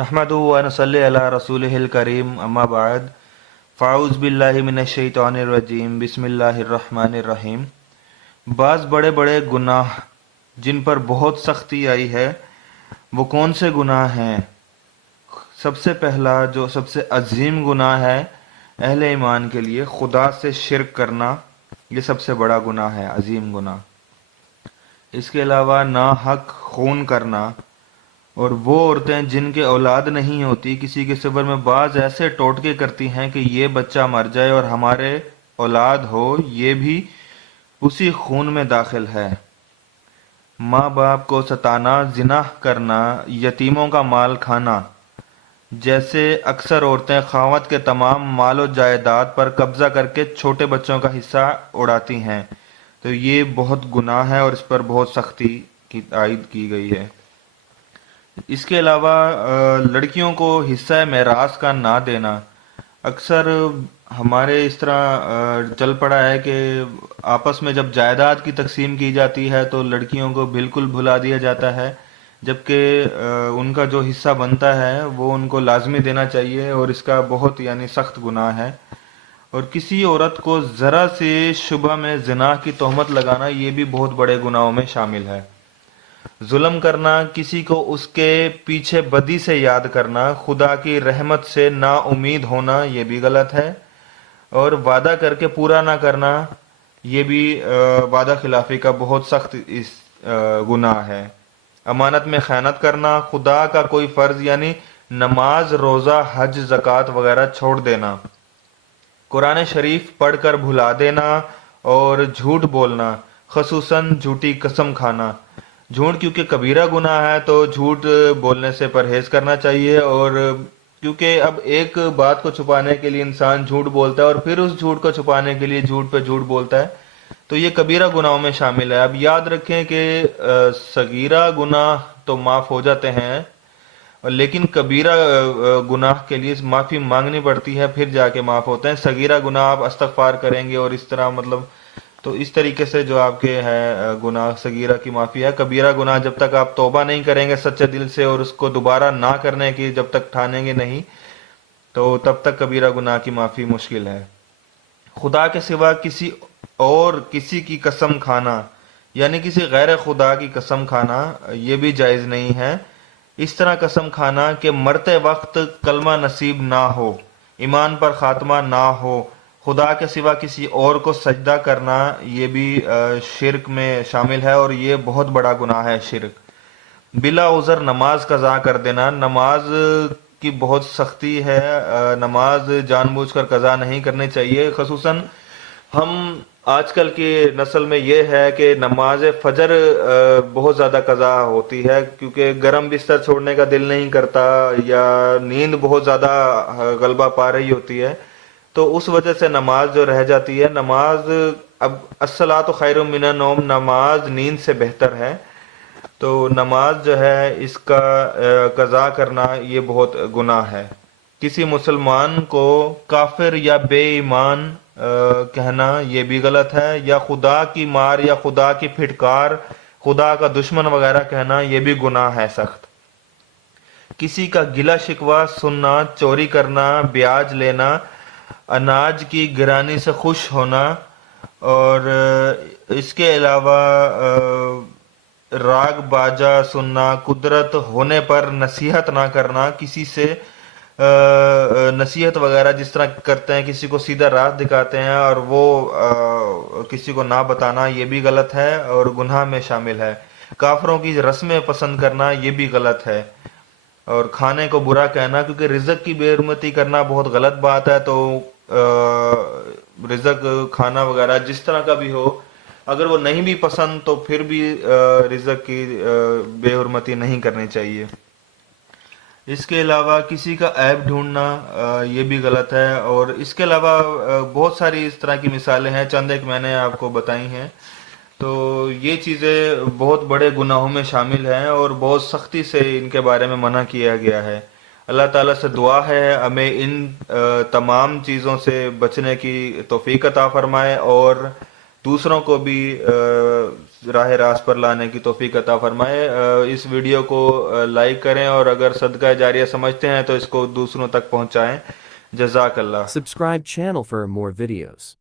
नहमदुहु व नसल्ली अला रसूलिहिल करीम अम्मा बाद फ़ाउज़ बिल्लाहि मिनश शैतानिर रजीम बिस्मिल्लाहिर रहमानिर रहीम। बाज़ बड़े बड़े गुनाह जिन पर बहुत सख्ती आई है वो कौन से गुनाह हैं? सबसे पहला जो सबसे अजीम गुनाह है अहले ईमान के लिए, खुदा से शिर्क करना, ये सबसे बड़ा गुनाह है, अजीम गुनाह। इसके अलावा नाहक खून करना, और वो औरतें जिनके औलाद नहीं होती किसी के सबर में बाज ऐसे टोटके करती हैं कि ये बच्चा मर जाए और हमारे औलाद हो, ये भी उसी खून में दाखिल है। माँ बाप को सताना, जिनाह करना, यतीमों का माल खाना, जैसे अक्सर औरतें खावत के तमाम मालो जायदाद पर कब्जा करके छोटे बच्चों का हिस्सा उड़ाती हैं, तो ये बहुत गुनाह है और इस पर बहुत सख्ती की आयद की गई है। इसके अलावा लड़कियों को हिस्सा मेरास का ना देना, अक्सर हमारे इस तरह चल पड़ा है कि आपस में जब जायदाद की तकसीम की जाती है तो लड़कियों को बिल्कुल भुला दिया जाता है, जबकि उनका जो हिस्सा बनता है वो उनको लाजमी देना चाहिए, और इसका बहुत यानी सख्त गुनाह है। और किसी औरत को ज़रा से शुबह में जिना की तोहमत लगाना, ये भी बहुत बड़े गुनाहों में शामिल है। जुल्म करना, किसी को उसके पीछे बदी से याद करना, खुदा की रहमत से ना उम्मीद होना, ये भी गलत है। और वादा करके पूरा ना करना, ये भी वादा खिलाफी का बहुत सख्त गुनाह है। अमानत में खयानत करना, खुदा का कोई फर्ज यानी नमाज, रोज़ा, हज, ज़कात वगैरह छोड़ देना, कुरान शरीफ पढ़कर भुला देना, और झूठ बोलना, खसूसन झूठी कसम खाना। झूठ क्योंकि कबीरा गुनाह है तो झूठ बोलने से परहेज करना चाहिए, और क्योंकि अब एक बात को छुपाने के लिए इंसान झूठ बोलता है और फिर उस झूठ को छुपाने के लिए झूठ पे झूठ बोलता है, तो ये कबीरा गुनाहों में शामिल है। अब याद रखें कि सगीरा गुनाह तो माफ़ हो जाते हैं, लेकिन कबीरा गुनाह के लिए माफ़ी मांगनी पड़ती है, फिर जाके माफ़ होते हैं। सगीरा गुनाह आप इस्तगफार करेंगे और इस तरह मतलब, तो इस तरीके से जो आपके हैं गुनाह सगीरा की माफ़ी है। कबीरा गुनाह जब तक आप तौबा नहीं करेंगे सच्चे दिल से और उसको दोबारा ना करने की जब तक ठानेंगे नहीं, तो तब तक कबीरा गुनाह की माफ़ी मुश्किल है। खुदा के सिवा किसी और किसी की कसम खाना, यानी किसी गैर खुदा की कसम खाना, ये भी जायज़ नहीं है। इस तरह कसम खाना कि मरते वक्त कलमा नसीब ना हो, ईमान पर खात्मा ना हो, खुदा के सिवा किसी और को सजदा करना, ये भी शिरक में शामिल है, और ये बहुत बड़ा गुनाह है शिरक। बिला उज़र नमाज कज़ा कर देना, नमाज की बहुत सख्ती है, नमाज जानबूझकर कज़ा नहीं करनी चाहिए। खसूसन हम आजकल की नस्ल में ये है कि नमाज फजर बहुत ज़्यादा कज़ा होती है, क्योंकि गर्म बिस्तर छोड़ने का दिल नहीं करता या नींद बहुत ज़्यादा गलबा पा रही होती है, तो उस वजह से नमाज जो रह जाती है। नमाज अब अस्सलातु खैरुम मिनन नौम, नमाज नींद से बेहतर है, तो नमाज जो है इसका कज़ा करना ये बहुत गुनाह है। किसी मुसलमान को काफिर या बेईमान कहना ये भी गलत है, या खुदा की मार या खुदा की फिटकार, खुदा का दुश्मन वगैरह कहना, ये भी गुनाह है सख्त। किसी का गिला शिकवा सुनना, चोरी करना, ब्याज लेना, अनाज की गिरानी से खुश होना, और इसके अलावा राग बाजा सुनना, कुदरत होने पर नसीहत ना करना, किसी से नसीहत वगैरह जिस तरह करते हैं, किसी को सीधा राह दिखाते हैं और वो किसी को ना बताना, ये भी गलत है और गुनाह में शामिल है। काफरों की रस्में पसंद करना, ये भी गलत है। और खाने को बुरा कहना, क्योंकि रिज़्क की बेहुरमती करना बहुत गलत बात है, तो रिज़्क खाना वगैरह जिस तरह का भी हो, अगर वो नहीं भी पसंद तो फिर भी रिज़्क की बेहुरमती नहीं करनी चाहिए। इसके अलावा किसी का ऐब ढूंढना, ये भी गलत है। और इसके अलावा बहुत सारी इस तरह की मिसालें हैं, चंद एक मैंने आपको बताई हैं। तो ये चीज़ें बहुत बड़े गुनाहों में शामिल हैं और बहुत सख्ती से इनके बारे में मना किया गया है। अल्लाह ताला से दुआ है हमें इन तमाम चीज़ों से बचने की तौफीक अता फरमाए, और दूसरों को भी راہ راست پر لانے کی توفیق عطا فرمائے۔ اس ویڈیو کو لائک کریں اور اگر صدقہ جاریہ سمجھتے ہیں تو اس کو دوسروں تک پہنچائیں۔ جزاک اللہ۔ Subscribe channel for more videos.